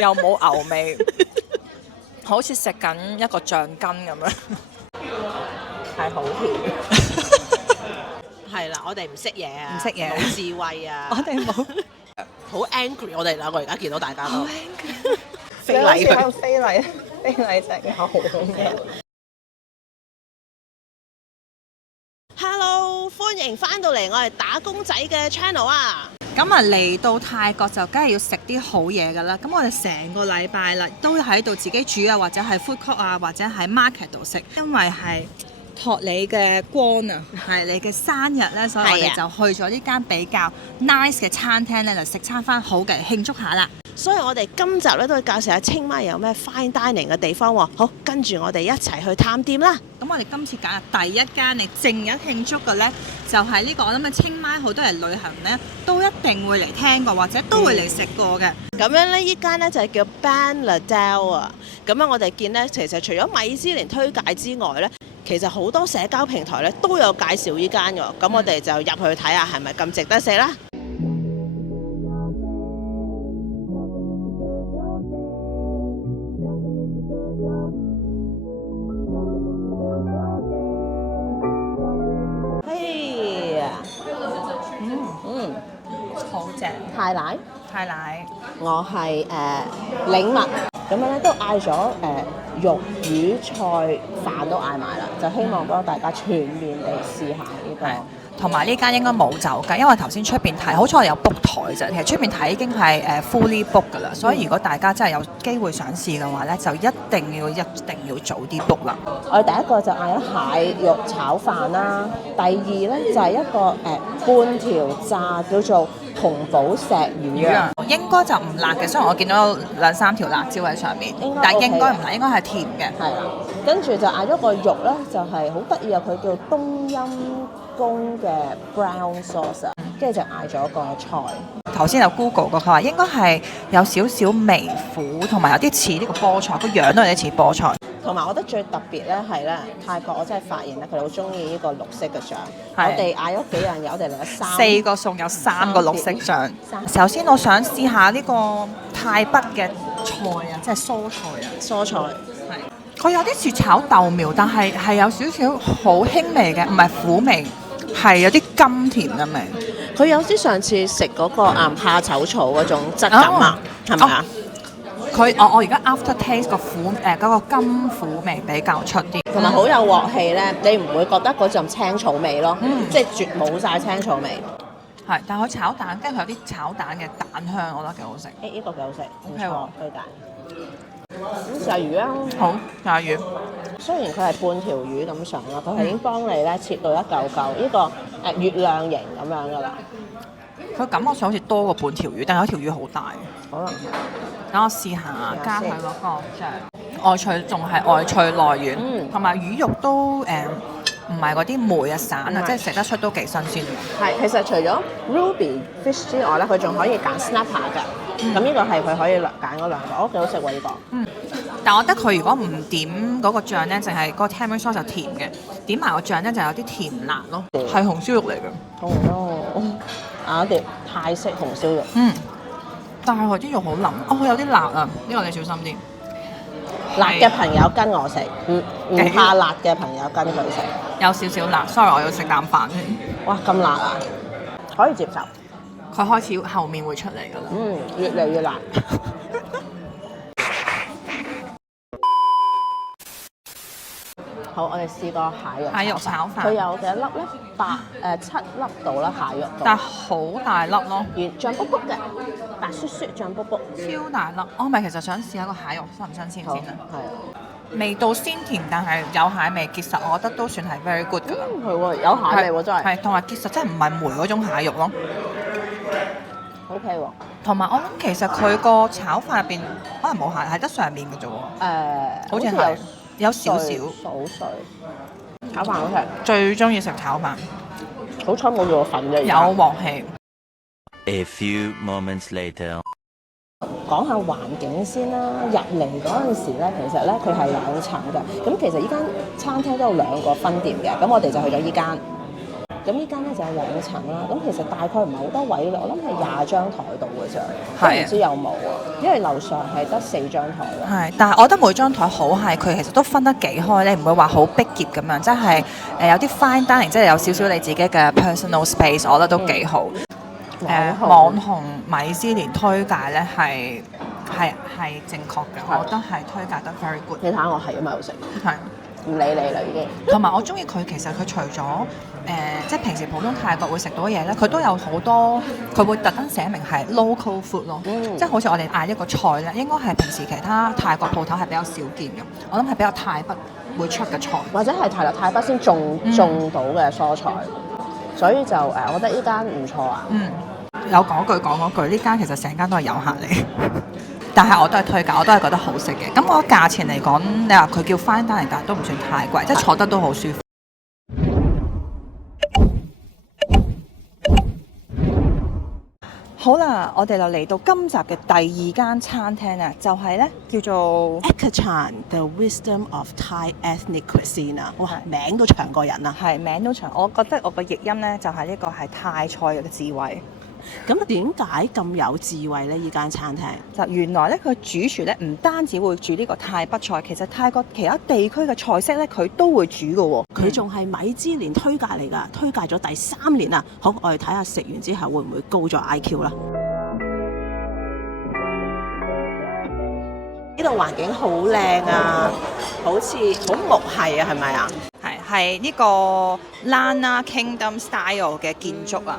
又冇牛味，好似食緊一個橡筋咁樣。係好甜。係啦，我哋唔識嘢啊，唔識嘢冇智慧啊，我哋冇好 angry，我哋兩個而家見到大家都非禮佢。佢，非禮隻狗咁樣。Hello， 歡迎翻到嚟我哋打工仔嘅 channel 啊！咁啊嚟到泰國就梗係要食啲好嘢㗎啦。咁我哋成個禮拜啦，都喺度自己煮啊，或者係 food court 啊，或者喺 market 度食，因為係託你嘅光啊，係你嘅生日咧，所以我哋就去咗呢間比較 nice 嘅餐廳咧，就食餐翻好嘅慶祝下啦。所以我哋今集咧都會介紹下清邁有咩 fine dining 嘅地方喎。好，跟住我哋一齊去探店啦。咁我哋今次揀嘅第一間你正日慶祝嘅咧，就係呢個我諗啊清邁好多人旅行咧都一定會嚟聽過，或者都會嚟食過嘅。咁樣咧，依間咧就係叫 Ban Ladelle 啊。咁樣我哋見咧，其實除咗米芝蓮推介之外咧，其實好多社交平台咧都有介紹依間嘅。咁我哋就入去睇下係咪咁值得食啦。好正，泰奶，泰奶。我係領物，咁樣咧都嗌咗肉魚菜飯都嗌埋啦，就希望幫大家全面地試下呢個。同埋呢間應該冇走雞，因為頭先出邊睇，好彩我有 book 台啫。其實出邊睇已經係fully book 㗎啦，所以如果大家真係有機會想試嘅話咧，就一定要早啲 book 啦。我哋第一個就嗌咗蟹肉炒飯啦，第二咧就係一個半條炸叫做紅寶石魚啊，應該就唔辣嘅，雖然我見到兩三條辣椒喺上面，但係應該唔辣，應該係甜嘅。係啦，跟住就嗌咗個肉咧，就係好得意啊！佢叫冬陰功嘅 brown sauce， 跟住就嗌咗個菜。頭先有 Google 過，佢話應該係有少少微苦，同埋有啲似呢個菠菜，個樣都有啲似菠菜。同埋我覺得最特別咧係咧，泰國我真係發現咧，佢哋好中意呢個綠色嘅醬。我哋嗌咗幾樣嘢，我哋嚟咗4個餸有3個綠色醬。首先我想試下呢個泰北嘅菜啊，即係蔬菜啊。蔬菜係佢有啲似炒豆苗，但係有少少好輕微嘅，唔係苦味，係有啲甘甜嘅味。佢有啲上次食嗰個夏丑草嗰種質感啊，係咪啊？我而家 after taste 個苦嗰個甘苦味比較出啲，同埋好有鑊氣咧，你唔會覺得嗰陣青草味咯，即係絕冇晒青草味。係，但係佢炒蛋，跟住佢有啲炒蛋嘅蛋香，我覺得幾好食。呢個幾好食 ，OK 喎，推介。咁試下魚啊！好，試下魚。雖然佢係半條魚咁上啦，佢係已經幫你咧切到一嚿嚿呢個月亮形咁樣噶啦。佢感覺上好似多過半條魚，但係條魚好大。可能係。等我試下加佢嗰個醬，外脆仲係外脆內軟，同埋魚肉都唔係嗰啲梅啊散啊，即係食得出都幾新鮮嘅。係，其實除咗 Ruby Fish 之外咧，佢仲可以揀 Snapper 㗎。咁呢個係佢可以揀嗰兩個，我覺得幾好食喎呢個。但我覺得佢如果唔點嗰個醬咧，淨係嗰個 Tamarind sauce 就甜嘅，點埋個醬咧就有啲甜辣咯，係紅燒肉嚟嘅。哦，一碟泰式紅燒肉。但係佢啲肉好腍，有啲辣啊！呢個你小心啲。辣嘅朋友跟我食，唔怕辣嘅朋友跟佢食。有少少辣 ，sorry， 我要食啖飯先。哇，咁辣啊！可以接受。佢開始後面會出嚟㗎啦。越嚟越辣。好，我哋試個蟹肉炒飯。佢有幾多粒咧？7粒到啦，蟹肉。但係好大粒咯，醬卜卜嘅，白雪雪醬卜卜，超大粒。我咪其實想試下個蟹肉新唔新鮮先啊。係。味道鮮甜，但係有蟹味，結實我覺得都算係 very good 㗎啦。係喎，有蟹味喎，真係。係，同埋結實真係唔係梅嗰種蟹肉咯。OK 喎。同埋我諗其實佢個炒飯入邊可能冇蟹，係得上面嘅啫喎。好似係。有少少數碎，炒飯好食。最中意食炒飯，好彩冇咗粉啫。有鑊氣。A few moments later， 講下環境先啦。入嚟嗰陣時咧，其實咧佢係2層嘅。咁其實依間餐廳都有2個分店嘅。咁我哋就去咗依間。咁呢間咧就有2層啦。咁其實大概唔係好多位嘅，我諗係20張台度嘅啫。係唔知有冇啊？因為樓上係得4張台咯。係，但係我覺得每張台好係佢其實都分得幾開，你唔會話好逼傑咁樣，即係有啲 fine dining，即係有少少你自己嘅 personal space，我覺得都幾好。網紅米芝蓮推介咧係正確嘅，我覺得係推介得 very good。你睇下我係咁喺度食，係唔理你啦已經。同埋我中意佢，其實佢除咗即係平時普通泰國會食到嘅嘢咧，佢都有好多，佢會特登寫明係 local food 咯，即係好似我哋嗌一個菜咧，應該係平時其他泰國鋪頭係比較少見嘅，我諗係比較泰北會出嘅菜，或者係泰北先種到嘅蔬菜，所以就我覺得呢間唔錯啊。有講句，呢間其實成間都係遊客嚟，但係我都係推介，我都係覺得好食嘅。咁我價錢嚟講，你話佢叫 fine dining，但係都唔算太貴，即係坐得都好舒服。好啦，我哋就嚟到今集嘅第2間餐廳啊，就係咧叫做 Ekachan The Wisdom of Thai Ethnic Cuisine 啊！哇，名都長過人啊！係名都長，我覺得我個譯音咧就係呢個係泰菜嘅智慧。咁點解咁有智慧呢？呢間餐廳就原來咧，佢主廚咧唔單止會煮呢個泰北菜，其實泰國其他地區嘅菜式咧，佢都會煮嘅喎。佢仲係米芝蓮推介嚟㗎，推介咗第3年啦。好，我哋睇下食完之後會唔會高咗 IQ 啦？呢度環境好靚啊，好似好木係啊，係咪啊？係呢個 Lanna Kingdom Style 嘅建築啊。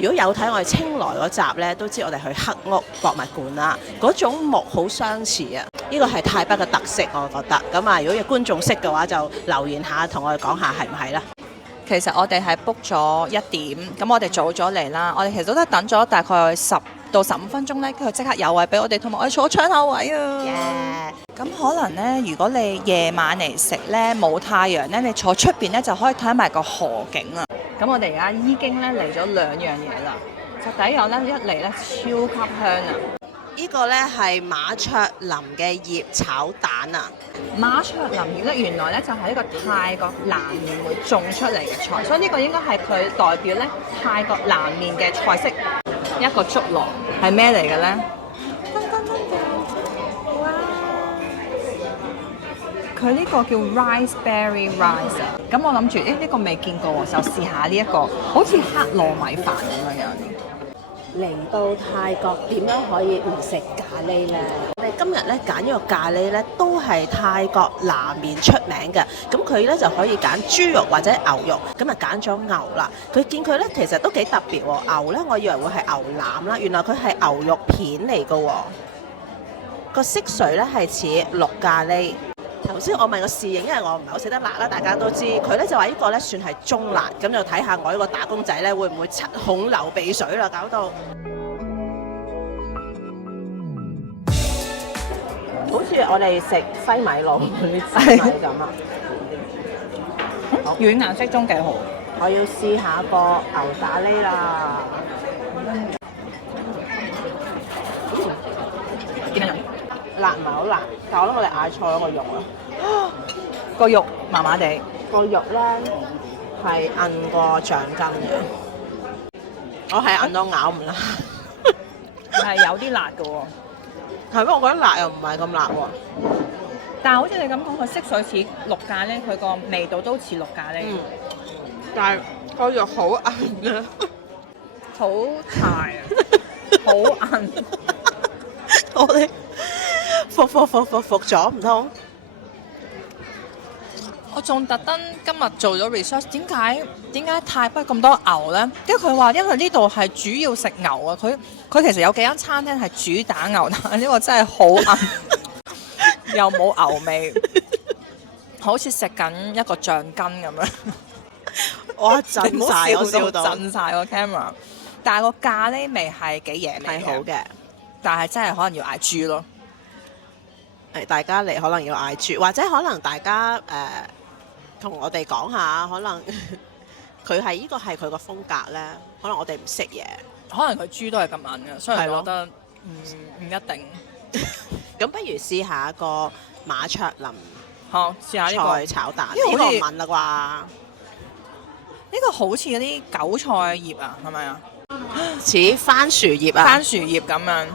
如果有睇我哋清萊嗰集呢，都知我哋去黑屋博物館啦，嗰種木好相似啊！呢個係泰北嘅特色，我覺得。咁啊，如果有觀眾識嘅話，就留言下同我哋講下係唔係啦。其實我哋係 book 咗1點，咁我哋早咗嚟啦。我哋其實都係等咗大概10到15分鐘咧，佢即刻有位俾我哋，同埋我哋坐窗口位啊。咁可能咧，如果你夜晚嚟食咧，冇太陽咧，你坐出邊咧就可以睇埋個河景啊。咁我哋而家已經咧嚟咗2樣嘢啦。就第一樣咧，一嚟咧超級香啊！呢個咧係馬卓林嘅葉炒蛋啊！馬卓林葉咧，原來咧就係一個泰國南面會種出嚟嘅菜，所以呢個應該係佢代表咧泰國南面嘅菜式。一個竹籮係咩嚟嘅咧？哇！佢呢個叫 Riceberry Rice 啊！咁我諗住呢個未見過喎，就試下呢一個，好似黑糯米飯咁樣。嚟到泰國點樣可以唔食咖喱呢？我哋今日咧揀呢個咖喱咧，都係泰國南面出名嘅。咁佢咧就可以揀豬肉或者牛肉，咁啊揀咗牛啦。佢見佢咧其實都幾特別喎。牛咧，我以為會係牛腩啦，原來佢係牛肉片嚟嘅喎。個色水咧係似綠咖喱。頭先我問個侍應，因為我唔係好食得辣啦，大家都知佢咧就話呢個咧算係中辣，咁就睇下我呢個打工仔咧會唔會七孔流鼻水啦，搞到好似我哋食西米露嗰啲西米咁啊！軟顏色中幾好，我要試下個牛咖喱啦。點樣？辣唔係好辣，但我覺得我哋嗌錯咗個肉啊！個肉麻麻地，個肉咧係韌過橡筋嘅，我係韌到咬唔爛。係有啲辣嘅喎。係咩？我覺得辣又唔係咁辣喎。但係好似你咁講，佢色水似綠咖喱，佢個味道都似綠咖喱。但係個肉好韌啊！好柴啊！好硬。我哋服咗唔通？我仲特登今日做咗 research，點解泰北咁多牛呢？因為佢話因為呢度係主要食牛啊，佢其實有幾間餐廳係主打牛，但係呢個真係好硬，又冇牛味，好似食緊一個橡筋咁樣。我震晒，我笑到震晒個 camera。但係個咖喱味係幾野味，係好嘅，但係真係可能要嗌豬咯。大家嚟可能要嗌豬，或者可能大家同我哋講下，可能佢係呢個係佢個風格咧，可能我哋唔識嘢，可能佢豬都係咁硬嘅，所以我覺得唔一定。咁不如試下個馬卓林好，試下呢個菜炒蛋，呢個唔問啦啩。呢個好似嗰啲韭菜葉啊，係咪啊？似番薯葉啊，番薯葉咁樣，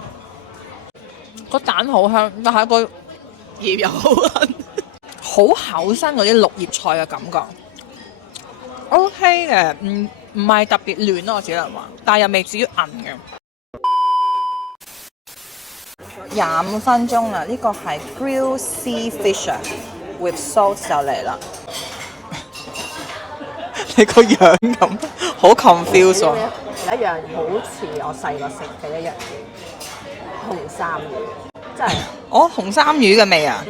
個蛋好香，但係個葉又好撚。好厚身嗰啲綠葉菜嘅感覺。OK 嘅，唔係特別嫩咯，我只能話，但係又未至於韌嘅。25分鐘啦，呢個係 grilled sea fish with salt 就嚟啦。你個樣咁好 confused 喎。有一樣好似我細個食嘅一樣嘢，紅衫魚，真係哦，紅衫魚嘅味啊！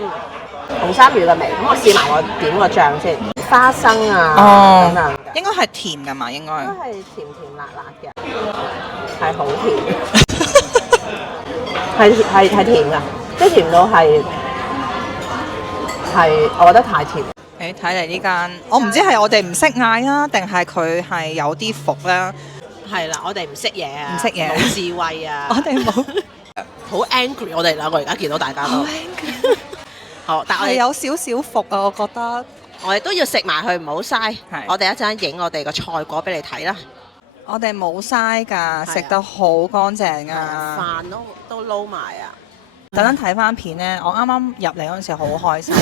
紅衫魚嘅味。咁我試埋我點個醬先，花生啊哦咁樣嘅，應該係甜㗎嘛，應該。都係甜甜辣辣嘅，係好甜，係甜㗎，即係甜到係我覺得太甜。誒，睇嚟呢間，我唔知係我哋唔識嗌啊，定係佢係有啲伏咧。係啦，我哋唔識嘢啊，唔識嘢冇智慧啊，我哋冇好 angry，我哋兩個而家見到大家都好，但係我哋係有少少伏啊，我覺得。我哋都要食埋佢，唔好嘥係。我哋一陣影我哋個菜果俾你睇啦。我哋冇嘥㗎，食得好乾淨啊！飯都撈埋啊！等陣睇翻片咧，我啱啱入嚟嗰陣時好開心，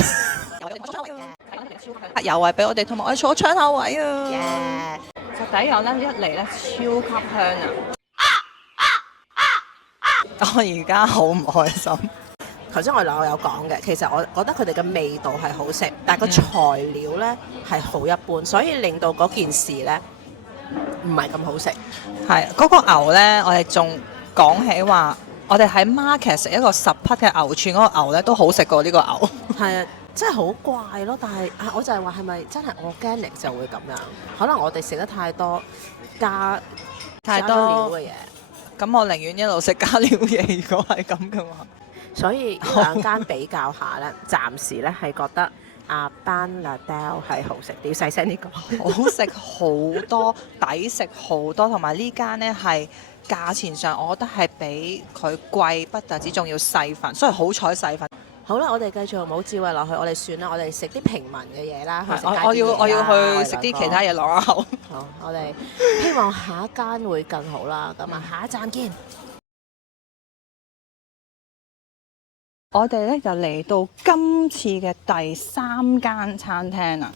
有位俾我哋，同埋我哋坐窗口位啊！耶！實底有咧，一嚟咧超級香啊！我而家好唔開心。頭先我哋兩個有講嘅，其實我覺得佢哋嘅味道係好食，但係個材料咧係好一般，所以令到嗰件事咧唔係咁好食。係嗰個牛咧，我哋仲講起話，我哋喺 market 食一個10匹嘅牛串，嗰個牛咧都好食過呢個牛。係啊，真係好怪咯！但係我就係話係咪真係 organic 就會咁樣？可能我哋食得太多加太多加料嘅嘢，咁我寧願一路食加料嘢。如果係咁嘅話，所以兩間比較下咧，暫時咧係覺得阿班拿德係好食啲，細聲啲講。好食好多，抵食好多，同埋呢間呢係價錢上，我覺得係比佢貴不特止，仲要細份，所以好彩細份。好啦，我哋繼續冇智慧落去，我哋算啦，我哋食啲平民嘅嘢啦。去食街邊我要嘢啦去食啲其他。嘢落口。好，我哋希望下一間會更好啦。咁啊，下一站見。我哋咧就嚟到今次嘅第3間餐廳啦，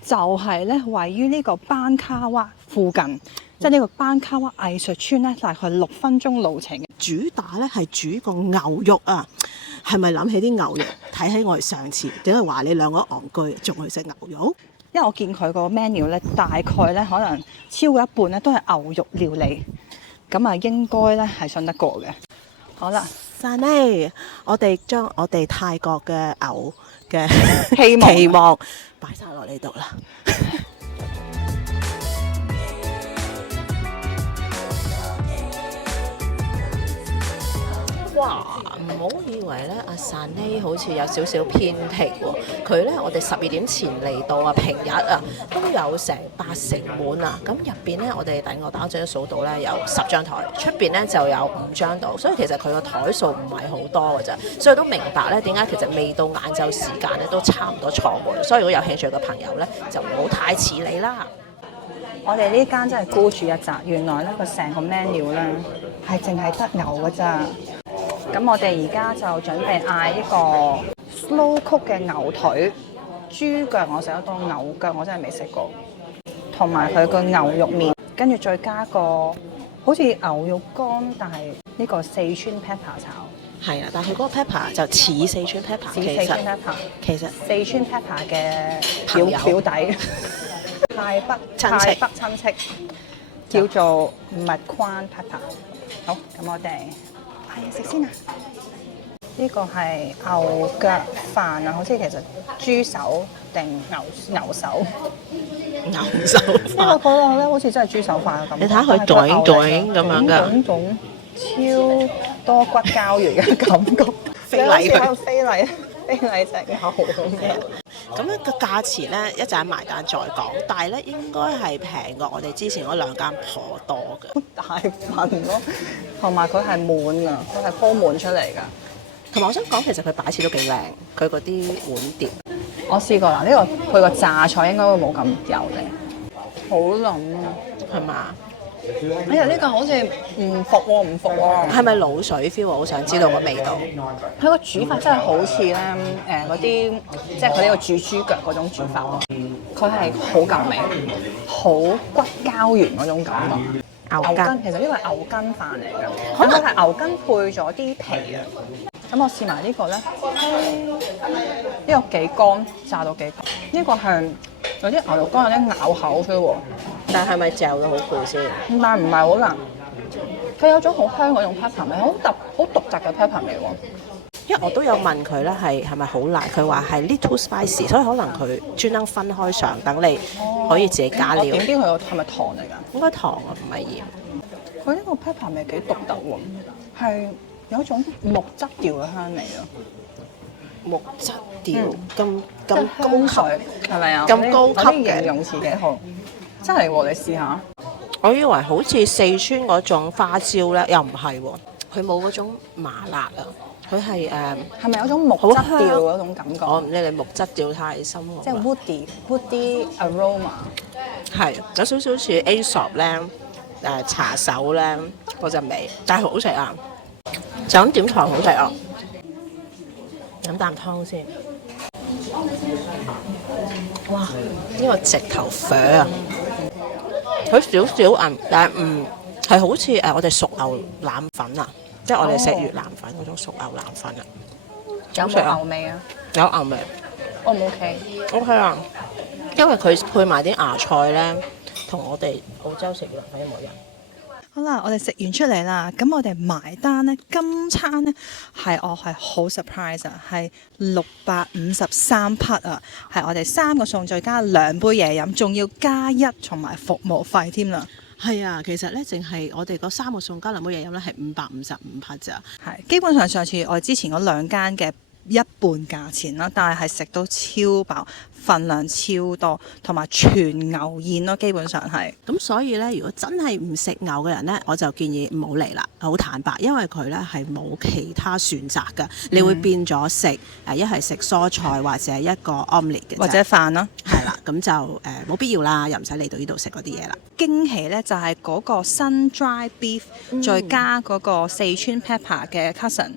就係咧位於呢個班卡哇附近，即係呢個班卡哇藝術村咧，大概6分鐘路程嘅。主打咧係煮個牛肉啊，係咪諗起啲牛肉？睇起我哋上次點解話你兩個戇居，仲去食牛肉？因為我見佢個 menu 咧，大概咧可能超過一半咧都係牛肉料理，咁啊應該咧係信得過嘅。好啦，晒呢，我哋將我哋泰國嘅牛嘅期望擺晒落呢度啦。哇！唔好以為咧，阿 Sunny 好似有少少偏僻喎。佢咧，我哋12點前嚟到啊，平日啊都有成80成滿啊。咁入邊咧，我哋第我打咗數到咧有10張台，出邊咧就有5張度，所以其實佢個台數唔係好多㗎咋。所以都明白咧點解其實未到晏晝時間咧都差唔多坐滿。所以如果有興趣嘅朋友咧，就唔好太遲嚟啦。我哋呢間真係孤注一擲，原來咧個成個 menu 咧係淨係得牛㗎咋。咁我哋而家就準備嗌呢個 slow cook 嘅牛腿、豬腳我食得多，牛腳我真係未食過，同埋佢個牛肉麵，跟住再加個好似牛肉乾，但係呢個四川 pepper 炒。係啊，但係佢嗰個 pepper 就似四川 pepper，似四川 pepper，其實四川 pepper 嘅朋友表弟，泰北親戚泰北親戚叫做蜜框 pepper。好，咁我哋嗌嘢食先啊！呢個係牛腳飯啊，好似其實豬手定牛手。牛手呢個嗰個咧，好似真係豬手飯嘅感覺。你睇下佢短短咁樣㗎，種超多骨膠原嘅感覺。非禮佢喺度非禮隻牛嘅。咁樣個價錢咧一陣埋單再講，但係咧應該係平過我哋之前嗰兩間頗多嘅。大份咯，同埋佢係滿啊，佢係鋪滿出嚟㗎。同埋我想講，其實佢擺設都幾靚，佢嗰啲碗碟。我試過啦，呢個佢個榨菜應該會冇咁油膩。好腍啊！係嘛？哎呀，呢個好似唔服喎，唔服喎。係咪滷水 feel 啊？好想知道個味道。佢個煮法真係好似咧嗰啲，即係佢呢個煮豬腳嗰種煮法喎。佢係好夠味，好骨膠原嗰種感覺。牛筋其實呢個係牛筋飯嚟㗎，可能係牛筋配咗啲皮啊。咁我試埋呢個咧，呢個幾乾，炸到幾乾。呢個係有啲牛肉乾有啲咬口 feel 喎，但係咪嚼得好攰先？但係唔係好難。佢有種好香嗰種 pepper 味，好獨特嘅 pepper 味喎。因為我都有問佢咧係咪好辣，佢話係 little spicy，所以可能佢專登分開上，等你可以自己加料。我點知佢係咪糖嚟㗎？應該糖啊，唔係鹽。佢呢個 pepper 味幾獨特喎，係有一種木質調嘅香味咯。木質調咁即係高級，香水係咪啊？咁高級嘅嗰啲形容詞幾好，真係喎！你試下。我以為好似四川嗰種花椒咧，又唔係喎，佢冇嗰種麻辣啊，佢係係咪有種木質調嗰種感覺？我唔知你木質調太深喎。即係 woody aroma。係有少少似 Aesop 咧茶手咧嗰陣味，但係好食啊！就咁點糖好食啊！飲啖湯先。哇！呢個直頭啡啊！佢少少韌，但係唔係好似我哋熟牛腩粉啊，即係我哋食越南粉嗰種熟牛腩粉啊。有冇牛味啊？有牛味。O 唔 OK？ OK 啊，因為佢配埋啲芽菜咧，同我哋澳洲食越南粉一模一樣。好啦，我哋食完出嚟啦，咁我哋埋單咧，今餐咧我係好 surprise 啊，係653匹啊，係我哋3個餸再加2杯嘢飲，仲要加1同埋服務費添啦。係啊，其實咧淨係我哋嗰3個餸加2杯嘢飲咧係555匹咋。係基本上上次我哋之前嗰2間嘅一半價錢啦，但係食到超飽，份量超多，同埋全牛宴咯，基本上係。咁所以咧，如果真係唔食牛嘅人咧，我就建議唔好嚟啦。好坦白，因為佢咧係冇其他選擇㗎，你會變咗食一係食蔬菜或者一個 omelette 嘅，或者飯啦。係啦，咁就冇必要啦，又唔使嚟到呢度食嗰啲嘢啦。驚喜咧就係嗰個 sun dry beef，再加嗰個四川 pepper 嘅 cousin。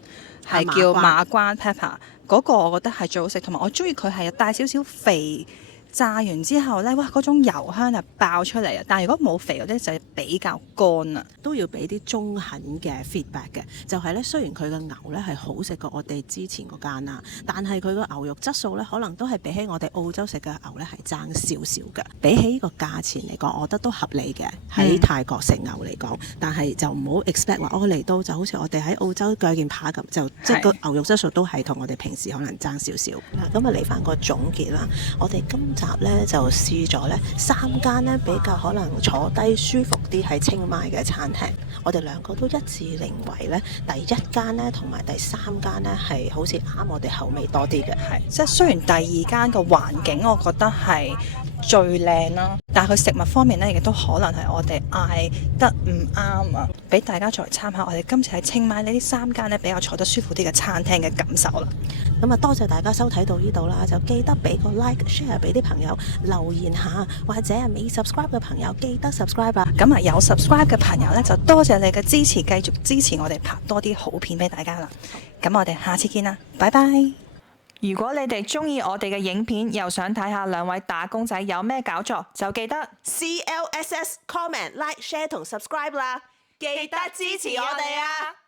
係叫馬關 pepper， 嗰個我覺得係最好食，同埋我中意佢係帶少少肥，炸完之後呢，哇嗰種油香係爆出嚟啊！但係如果冇肥嗰啲就比較乾啊，都要俾啲中肯嘅 feedback 嘅，就係呢，雖然佢嘅牛呢係好食過我哋之前嗰間啦，但係佢個牛肉質素呢，可能都係比起我哋澳洲食嘅牛呢係爭少少嘅。比起呢個價錢嚟講，我覺得都合理嘅。喺泰國食牛嚟講，但係就唔好 expect 話我嚟到就好似我哋喺澳洲鋸件扒咁，就即係個牛肉質素都係同我哋平時可能爭少少。咁啊嚟翻個總結啦，我哋今集呢就試咗呢3間呢比較可能坐低舒服啲喺清邁嘅餐廳，我哋2個都一致認為呢第1間呢同埋第3間呢係好似啱我哋口味多啲嘅。係即係雖然第2間個環境我覺得係最靚啦，但係佢食物方面呢亦都可能係我哋嗌得唔啱啊，俾大家作為參考。我哋今次喺清邁呢啲3間呢比較坐得舒服啲嘅餐廳嘅感受啦。咁啊，多謝大家收睇到呢度啦，就記得俾個 like share 俾啲朋友留言下，或者係未 subscribe 嘅朋友記得 subscribe 啊。咁啊，有 subscribe 嘅朋友呢，就多謝你嘅支持，繼續支持我哋拍多啲好片俾大家啦。咁我哋下次見啦，拜拜。如果你哋中意我哋嘅影片，又想睇下2位打工仔有咩搞作，就記得 CLSS comment like share 同 subscribe 啦，記得支持我哋啊！